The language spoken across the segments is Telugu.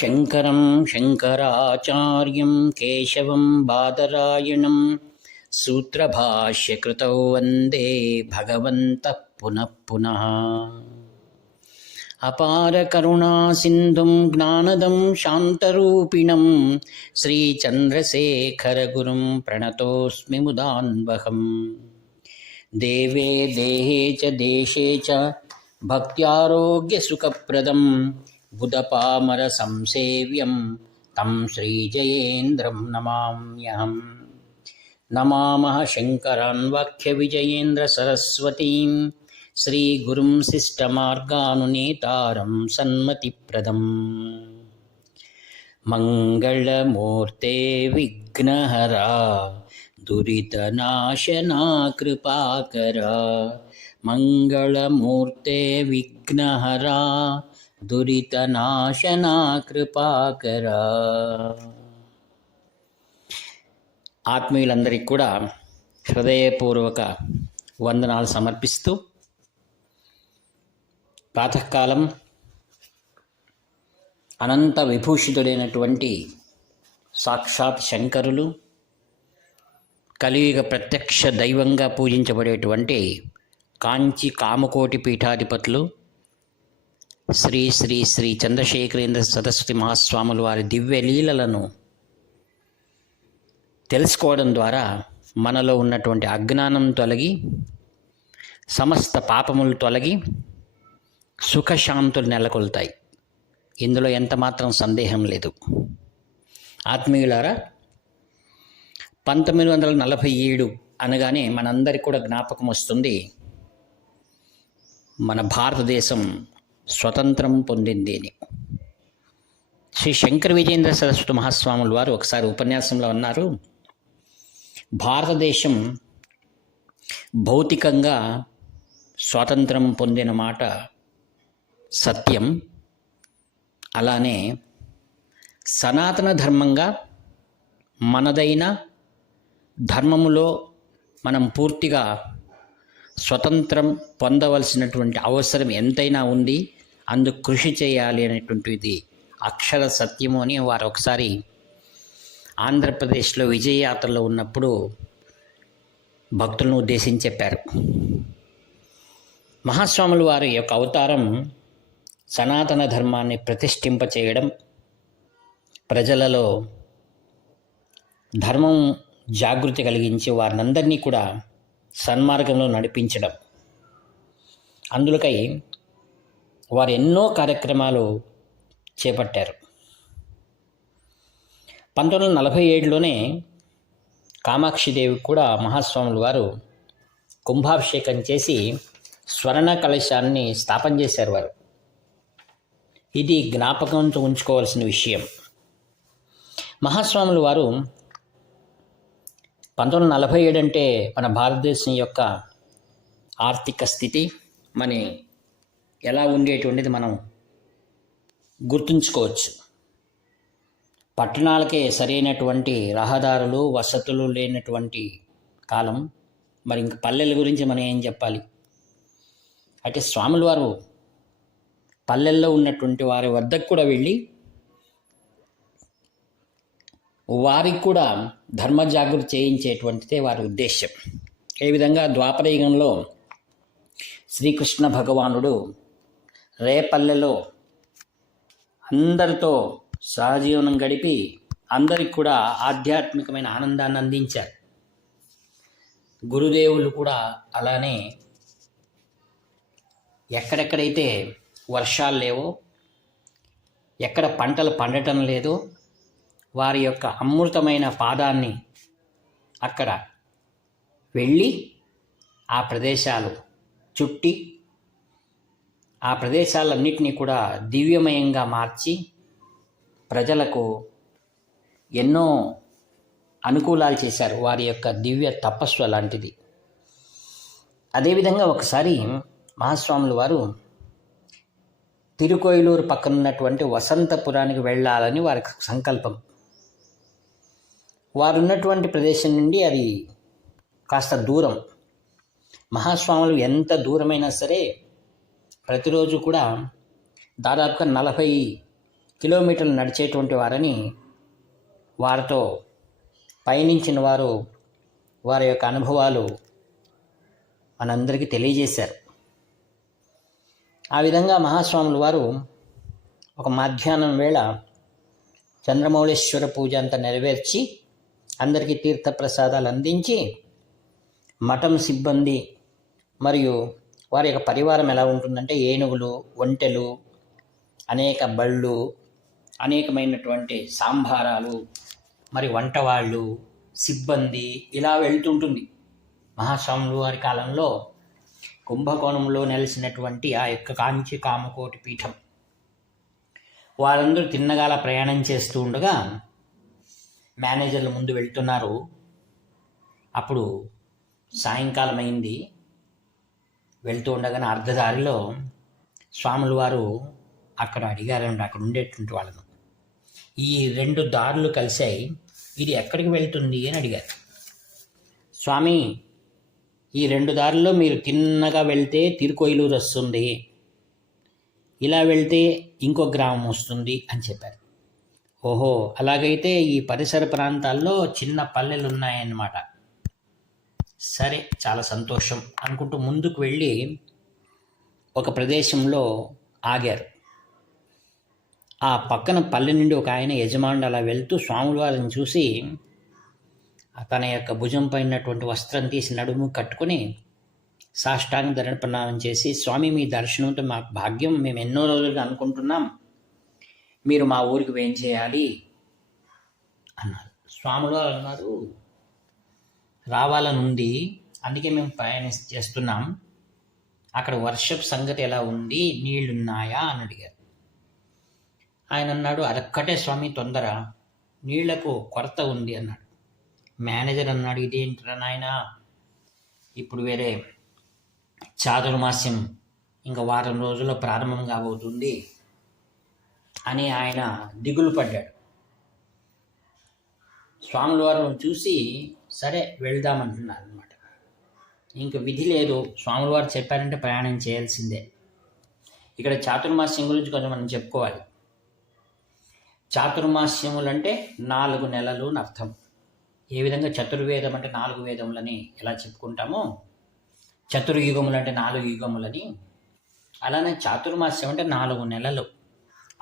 శంకరం శంకరాచార్యం కేశవం బాదరాయణం సూత్రభాష్యకృతౌ వందే భగవంతః పునః పునః. అపార కరుణా సింధుం జ్ఞానదం శాంతరూపిణం శ్రీచంద్రశేఖర గురుం ప్రణతోస్మి ముదాన్వహం. దేవే దేహే చ దేశే చ భక్త్యారోగ్య సుఖప్రదం బుధపామర సంసేవ్యం తం శ్రీజయేంద్రం నమామ్యహం. నమామః శంకరాన్ వాక్య విజయేంద్ర సరస్వతీం శ్రీగురుం శిష్టమార్గానునేతారం సన్మతిప్రదం. మంగళమూర్తే విఘ్నహరా దురితనాశనా కృపాకరా. మంగళమూర్తే విఘ్నహరా దురితనాశనా కృపాకరా. ఆత్మీయులందరికీ కూడా హృదయపూర్వక వందనాలు సమర్పిస్తూ, ప్రాతకాలం అనంత విభూషితుడైనటువంటి సాక్షాత్ శంకరులు, కలియుగ ప్రత్యక్ష దైవంగా పూజించబడేటువంటి కాంచి కామకోటి పీఠాధిపతులు శ్రీ శ్రీ శ్రీ చంద్రశేఖరేంద్ర సరస్వతి మహాస్వాముల వారి దివ్య లీలలను తెలుసుకోవడం ద్వారా మనలో ఉన్నటువంటి అజ్ఞానం తొలగి, సమస్త పాపములు తొలగి, సుఖశాంతులు నెలకొల్తాయి. ఇందులో ఎంతమాత్రం సందేహం లేదు. ఆత్మీయులారా, 1947 అనగానే మనందరికీ కూడా జ్ఞాపకం వస్తుంది, మన భారతదేశం స్వతంత్రం పొందింది అని. శ్రీ శంకర విజయేంద్ర సరస్వతి మహాస్వాముల వారు ఒకసారి ఉపన్యాసంలో అన్నారు, భారతదేశం భౌతికంగా స్వాతంత్రం పొందిన మాట సత్యం, అలానే సనాతన ధర్మంగా మనదైన ధర్మములో మనం పూర్తిగా స్వతంత్రం పొందవలసినటువంటి అవసరం ఎంతైనా ఉంది, అందుకు కృషి చేయాలి అనేటువంటిది అక్షర సత్యము అని వారు ఒకసారి ఆంధ్రప్రదేశ్లో విజయయాత్రలో ఉన్నప్పుడు భక్తులను ఉద్దేశించి చెప్పారు. మహాస్వాములు వారి యొక్క అవతారం సనాతన ధర్మాన్ని ప్రతిష్ఠింపచేయడం, ప్రజలలో ధర్మం జాగృతి కలిగించి వారినందరినీ కూడా సన్మార్గంలో నడిపించడం. అందులోకై వారు ఎన్నో కార్యక్రమాలు చేపట్టారు. 1947లోనే కామాక్షిదేవి కూడా మహాస్వాముల వారు కుంభాభిషేకం చేసి స్వర్ణ కలశాన్ని స్థాపన చేశారు వారు. ఇది జ్ఞాపకంతో ఉంచుకోవాల్సిన విషయం. మహాస్వాముల వారు 1947 అంటే మన భారతదేశం యొక్క ఆర్థిక స్థితి మన ఎలా ఉండేటువంటిది మనం గుర్తుంచుకోవచ్చు. పట్టణాలకే సరైనటువంటి రహదారులు, వసతులు లేనటువంటి కాలం. మరి ఇంక పల్లెల గురించి మనం ఏం చెప్పాలి? అయితే స్వాముల వారు పల్లెల్లో ఉన్నటువంటి వారి వద్దకు కూడా వెళ్ళి వారికి కూడా ధర్మ జాగృతి చేయించేటువంటిదే వారి ఉద్దేశ్యం. ఏ విధంగా ద్వాపరయుగంలో శ్రీకృష్ణ భగవానుడు రేపల్లెలో అందరితో సహజీవనం గడిపి అందరికి కూడా ఆధ్యాత్మికమైన ఆనందాన్ని అందించారు. గురుదేవులు కూడా అలానే ఎక్కడెక్కడైతే వర్షాలు లేవో, ఎక్కడ పంటలు పండటం లేదో, వారి యొక్క అమృతమైన పాదాన్ని అక్కడ వెళ్ళి ఆ ప్రదేశాలు చుట్టి ఆ ప్రదేశాలన్నింటినీ కూడా దివ్యమయంగా మార్చి ప్రజలకు ఎన్నో అనుకూలాలు చేశారు. వారి యొక్క దివ్య తపస్సు అలాంటిది. అదేవిధంగా ఒకసారి మహాస్వాముల వారు తిరుకోయిలూరు పక్కన ఉన్నటువంటి వసంతపురానికి వెళ్ళాలని వారికి సంకల్పం. వారు ఉన్నటువంటి ప్రదేశం నుండి అది కాస్త దూరం. మహాస్వాములు ఎంత దూరమైనా సరే ప్రతిరోజు కూడా దాదాపుగా 40 కిలోమీటర్లు నడిచేటువంటి వారని వారితో పయనించిన వారు వారి యొక్క అనుభవాలు మనందరికీ తెలియజేశారు. ఆ విధంగా మహాస్వాముల వారు ఒక మధ్యాహ్నం వేళ చంద్రమౌళేశ్వర పూజ అంతా నెరవేర్చి అందరికీ తీర్థప్రసాదాలు అందించి మఠం సిబ్బంది మరియు వారి యొక్క పరివారం ఎలా ఉంటుందంటే ఏనుగులు, ఒంటెలు, అనేక బళ్ళు, అనేకమైనటువంటి సాంబారాలు, మరి వంటవాళ్ళు, సిబ్బంది ఇలా వెళ్తుంటుంది. మహాస్వాముల వారి కాలంలో కుంభకోణంలో నెలసినటువంటి ఆ యొక్క కాంచి కామకోటి పీఠం వారందరూ తిన్నగాల ప్రయాణం చేస్తూ ఉండగా మేనేజర్లు ముందు వెళ్తున్నారు. అప్పుడు సాయంకాలం అయింది. వెళ్తూ ఉండగానే అర్ధదారిలో స్వాముల వారు అక్కడ అడిగారండి, అక్కడ ఉండేటువంటి వాళ్ళను, ఈ 2 దారులు కలిసాయి, ఇది ఎక్కడికి వెళ్తుంది అని అడిగారు. స్వామి, ఈ 2 దారుల్లో మీరు తిన్నగా వెళ్తే తిరుకొయిలూరు వస్తుంది, ఇలా వెళ్తే ఇంకో గ్రామం వస్తుంది అని చెప్పారు. ఓహో, అలాగైతే ఈ పరిసర ప్రాంతాల్లో చిన్న పల్లెలు ఉన్నాయన్నమాట. సరే, చాలా సంతోషం అనుకుంటూ ముందుకు వెళ్ళి ఒక ప్రదేశంలో ఆగారు. ఆ పక్కన పల్లె నుండి ఒక ఆయన యజమానుడు అలా వెళ్తూ స్వాముల వారిని చూసి తన యొక్క భుజం పైనటువంటి వస్త్రం తీసి నడుము కట్టుకొని సాష్టాంగ ధరణ ప్రణామం చేసి, స్వామి, మీ దర్శనంతో మాకు భాగ్యం, మేము ఎన్నో రోజులుగా అనుకుంటున్నాం, మీరు మా ఊరికి వేం చేయాలి అన్నారు. స్వాములు అన్నారు, రావాలనుంది, అందుకే మేము ప్రయాణం చేస్తున్నాం, అక్కడ వర్షపు సంగతి ఎలా ఉంది, నీళ్లున్నాయా అని అడిగారు. ఆయన అన్నాడు, అదొక్కటే స్వామి తొందర, నీళ్లకు కొరత ఉంది అన్నాడు. మేనేజర్ అన్నాడు, ఇదేంటిరా నాయన, ఇప్పుడు వేరే చాతుర్మాస్యం ఇంకా వారం రోజుల్లో ప్రారంభం కాబోతుంది అని ఆయన దిగులు పడ్డాడు. స్వాముల వారు చూసి సరే వెళ్దామంటున్నారు అనమాట. ఇంక విధి లేదు, స్వాముల వారు చెప్పారంటే ప్రయాణం చేయాల్సిందే. ఇక్కడ చాతుర్మాస్యం గురించి కొంచెం మనం చెప్పుకోవాలి. చాతుర్మాస్యములు అంటే 4 నెలలు అని అర్థం. ఏ విధంగా చతుర్వేదం అంటే 4 వేదములని ఎలా చెప్పుకుంటామో, చతుర్యుగములు అంటే 4 యుగములని, అలానే చాతుర్మాస్యం అంటే 4 నెలలు.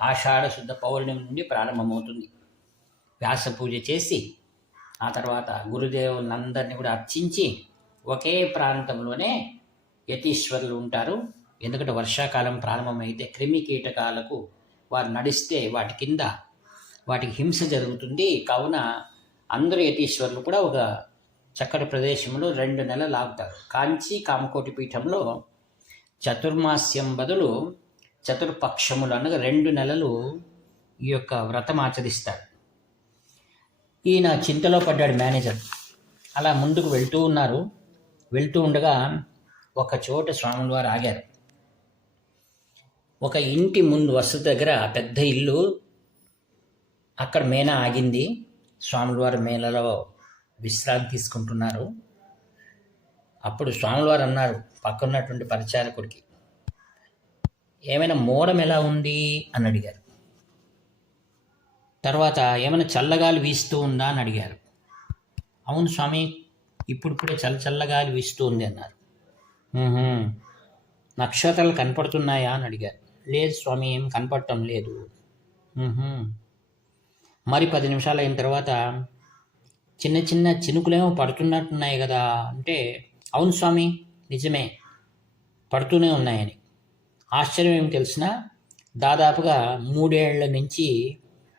ఆషాఢ శుద్ధ పౌర్ణమి నుండి ప్రారంభమవుతుంది. వ్యాస పూజ చేసి ఆ తర్వాత గురుదేవులందరినీ కూడా అర్చించి ఒకే ప్రాంతంలోనే యతీశ్వరులు ఉంటారు. ఎందుకంటే వర్షాకాలం ప్రారంభమైతే క్రిమి కీటకాలకు వారు నడిస్తే వాటి కింద వాటికి హింస జరుగుతుంది. కావున అందరూ యతీశ్వరులు కూడా ఒక చక్కటి ప్రదేశంలో 2 నెలలు ఆగుతారు. కాంచి కామకోటి పీఠంలో చతుర్మాస్యం బదులు చతుర్పక్షములు అనగా 2 నెలలు ఈ యొక్క వ్రతం ఆచరిస్తారు. ఈయన చింతలో పడ్డాడు మేనేజర్. అలా ముందుకు వెళ్తూ ఉన్నారు. వెళ్తూ ఉండగా ఒక చోట స్వాముల వారు ఆగారు. ఒక ఇంటి ముందు వసతి దగ్గర పెద్ద ఇల్లు, అక్కడ మేన ఆగింది. స్వాముల వారు మేనలో విశ్రాంతి తీసుకుంటున్నారు. అప్పుడు స్వాముల వారు అన్నారు పక్కన్నటువంటి పరిచారకుడికి, ఏమైనా మోడం ఎలా ఉంది అని అడిగారు. తర్వాత ఏమైనా చల్లగాలి వీస్తూ ఉందా అని అడిగారు. అవును స్వామి, ఇప్పుడిప్పుడే చల్లగాలి వీస్తూ ఉంది అన్నారు. నక్షత్రాలు కనపడుతున్నాయా అని అడిగారు. లేదు స్వామి, ఏం కనపడటం లేదు. మరి 10 నిమిషాలు అయిన తర్వాత చిన్న చిన్న చినుకులేమో పడుతున్నట్టున్నాయి కదా అంటే, అవును స్వామి, నిజమే, పడుతూనే ఉన్నాయని. ఆశ్చర్యం ఏమి తెలిసినా దాదాపుగా 3 ఏళ్ల నుంచి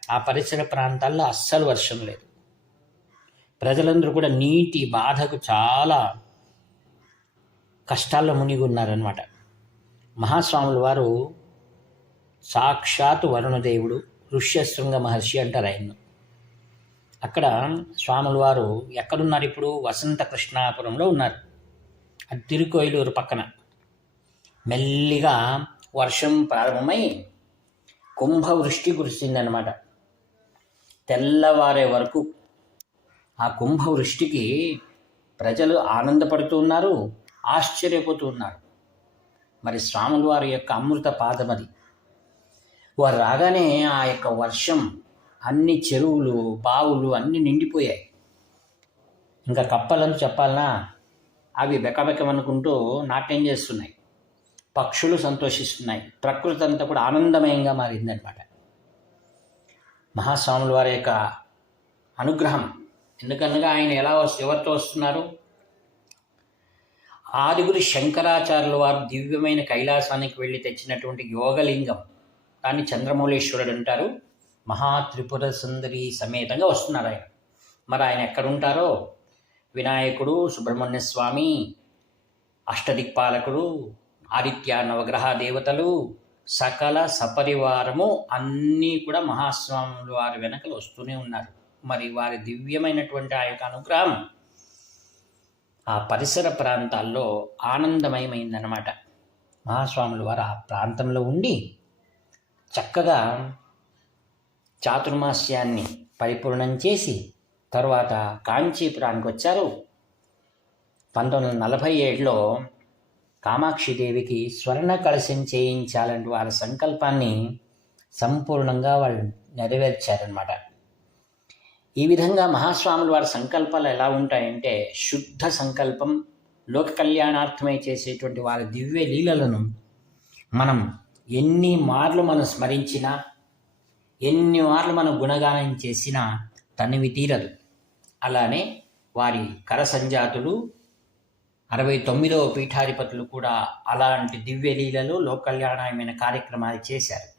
ఆ పరిసర ప్రాంతాల్లో అస్సలు వర్షం లేదు. ప్రజలందరూ కూడా నీటి బాధకు చాలా కష్టాల్లో మునిగి ఉన్నారనమాట. మహాస్వాముల వారు సాక్షాత్ వరుణదేవుడు, ఋష్యశృంగ మహర్షి అంటారు ఆయన్ను. అక్కడ స్వాముల వారు ఎక్కడున్నారు ఇప్పుడు? వసంత కృష్ణాపురంలో ఉన్నారు. అది తిరుకొయిలూరు పక్కన. మెల్లిగా వర్షం ప్రారంభమై కుంభవృష్టి కురిసిందనమాట. తెల్లవారే వరకు ఆ కుంభవృష్టికి ప్రజలు ఆనందపడుతూ ఉన్నారు, ఆశ్చర్యపోతూ ఉన్నారు. మరి స్వాముల వారి యొక్క అమృత పాదమది. వారు రాగానే ఆ యొక్క వర్షం అన్ని చెరువులు బావులు అన్నీ నిండిపోయాయి. ఇంకా కప్పలను చెప్పాలన్నా అవి బెకబెకమనుకుంటూ నాట్యం చేస్తున్నాయి, పక్షులు సంతోషిస్తున్నాయి, ప్రకృతి అంతా కూడా ఆనందమయంగా మారిందనమాట. మహాస్వాముల వారి యొక్క అనుగ్రహం, ఎందుకనగా ఆయన ఎవరితో వస్తున్నారు? ఆదిగురు శంకరాచార్యుల వారు దివ్యమైన కైలాసానికి వెళ్ళి తెచ్చినటువంటి యోగలింగం, దాన్ని చంద్రమౌళేశ్వరుడు అంటారు. మహాత్రిపుర సుందరి సమేతంగా వస్తున్నారు ఆయన. మరి ఆయన ఎక్కడుంటారో వినాయకుడు, సుబ్రహ్మణ్య స్వామి, అష్టదిక్పాలకుడు, ఆదిత్య నవగ్రహ దేవతలు, సకల సపరివారము అన్నీ కూడా మహాస్వాముల వారి వెనకలు వస్తూనే ఉన్నారు. మరి వారి దివ్యమైనటువంటి ఆ యొక్క అనుగ్రహం ఆ పరిసర ప్రాంతాల్లో ఆనందమయమైందన్నమాట. మహాస్వాముల వారు ఆ ప్రాంతంలో ఉండి చక్కగా చాతుర్మాస్యాన్ని పరిపూర్ణం చేసి తర్వాత కాంచీపురానికి వచ్చారు. 1947లో కామాక్షిదేవికి స్వర్ణ కలశం చేయించాలంటే వారి సంకల్పాన్ని సంపూర్ణంగా వాళ్ళు నెరవేర్చారనమాట. ఈ విధంగా మహాస్వాముల వారి సంకల్పాలు ఎలా ఉంటాయంటే శుద్ధ సంకల్పం, లోక కళ్యాణార్థమై చేసేటువంటి వారి దివ్య లీలలను మనం ఎన్ని మార్లు మనం స్మరించినా, ఎన్ని మార్లు మనం గుణగానం చేసినా తనివి తీరదు. అలానే వారి కర సంజాతులు 69వ పీఠాధిపతులు కూడా అలాంటి దివ్యలీలలో లోక కళ్యాణమైన కార్యక్రమాలు చేశారు.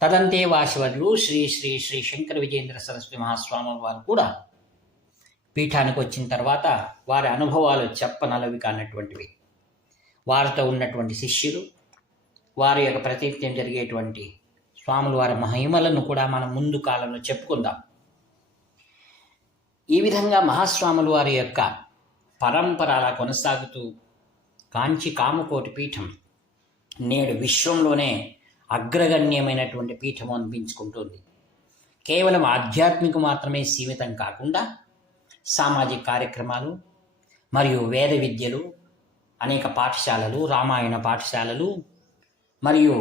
తదంతే వాసవరులు శ్రీ శ్రీ శ్రీ శంకర విజయేంద్ర సరస్వతి మహాస్వాముల వారు కూడా పీఠానికి వచ్చిన తర్వాత వారి అనుభవాలు చెప్పనలవి కానటువంటివి. వారితో ఉన్నటువంటి శిష్యులు, వారి యొక్క ప్రతినిత్యం జరిగేటువంటి స్వాముల వారి మహిమలను కూడా మనం ముందు కాలంలో చెప్పుకుందాం. ఈ విధంగా మహాస్వాముల వారి యొక్క పరంపర అలా కొనసాగుతూ కాంచి కామకోటి పీఠం నేడు విశ్వంలోనే అగ్రగణ్యమైనటువంటి పీఠం అనిపించుకుంటుంది. కేవలం ఆధ్యాత్మిక మాత్రమే సీమితం కాకుండా సామాజిక కార్యక్రమాలు మరియు వేద విద్యలు, అనేక పాఠశాలలు, రామాయణ పాఠశాలలు మరియు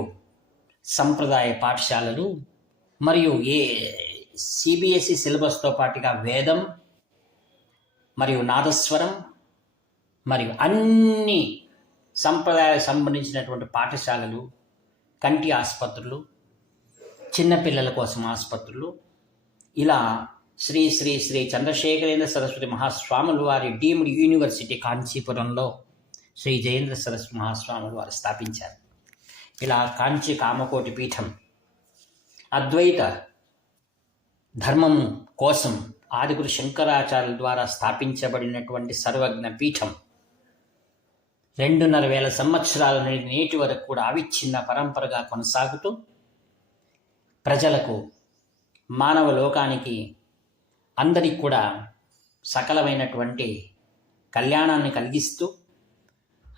సంప్రదాయ పాఠశాలలు మరియు సిబిఎస్ఈ సిలబస్తో పాటుగా వేదం మరియు నాదస్వరం మరియు అన్ని సంప్రదాయాలకు సంబంధించినటువంటి పాఠశాలలు, కంటి ఆసుపత్రులు, చిన్నపిల్లల కోసం ఆసుపత్రులు, ఇలా శ్రీ శ్రీ శ్రీ చంద్రశేఖరేంద్ర సరస్వతి మహాస్వాముల వారి డీమ్డ్ యూనివర్సిటీ కాంచీపురంలో శ్రీ జయేంద్ర సరస్వతి మహాస్వాములు వారు స్థాపించారు. ఇలా కాంచి కామకోటి పీఠం అద్వైత ధర్మం కోసం ఆదిగురు శంకరాచార్యుల ద్వారా స్థాపించబడినటువంటి సర్వజ్ఞ పీఠం 2,500 సంవత్సరాల నేటి వరకు కూడా అవిచ్ఛిన్న పరంపరగా కొనసాగుతూ ప్రజలకు, మానవ లోకానికి అందరికీ కూడా సకలమైనటువంటి కళ్యాణాన్ని కలిగిస్తూ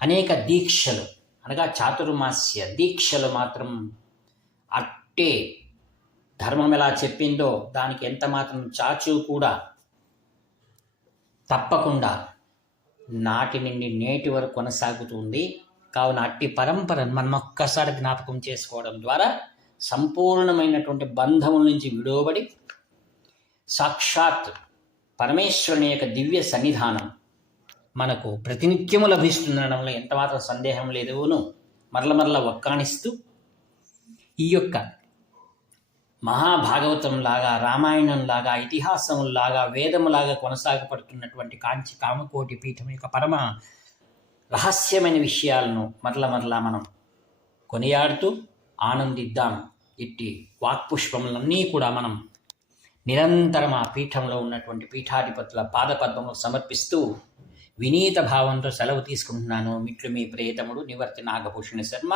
అనేక దీక్షలు అనగా చాతుర్మాస్య దీక్షలు మాత్రం అట్టే ధర్మం ఎలా చెప్పిందో దానికి ఎంత మాత్రం చాచు కూడా తప్పకుండా నాటి నుండి నేటి వరకు కొనసాగుతుంది. కావున అట్టి పరంపరను మనం ఒక్కసారి జ్ఞాపకం చేసుకోవడం ద్వారా సంపూర్ణమైనటువంటి బంధముల నుంచి విడవబడి సాక్షాత్ పరమేశ్వరుని యొక్క దివ్య సన్నిధానం మనకు ప్రతినిత్యము లభిస్తుండడంలో ఎంతమాత్రం సందేహం లేదును మరల ఒక్కాణిస్తూ ఈ యొక్క మహాభాగవతంలాగా, రామాయణంలాగా, ఇతిహాసంలాగా, వేదములాగా కొనసాగపడుతున్నటువంటి కాంచి కామకోటి పీఠం యొక్క పరమ రహస్యమైన విషయాలను మరల మనం కొనియాడుతూ ఆనందిద్దాం. ఇట్టి వాక్పుష్పములన్నీ కూడా మనం నిరంతరం ఆ పీఠంలో ఉన్నటువంటి పీఠాధిపతుల పాదపద్మములు సమర్పిస్తూ వినీత భావంతో సెలవు తీసుకుంటున్నాను. మిట్లు మీ ప్రియతముడు నివర్తి నాగభూషణ శర్మ.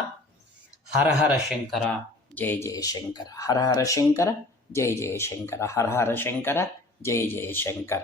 హర హర శంకర, జయ జయ శంకర. హర హర శంకర, జయ జయ శంకర. హర హర శంకర, జయ జయ శంకర.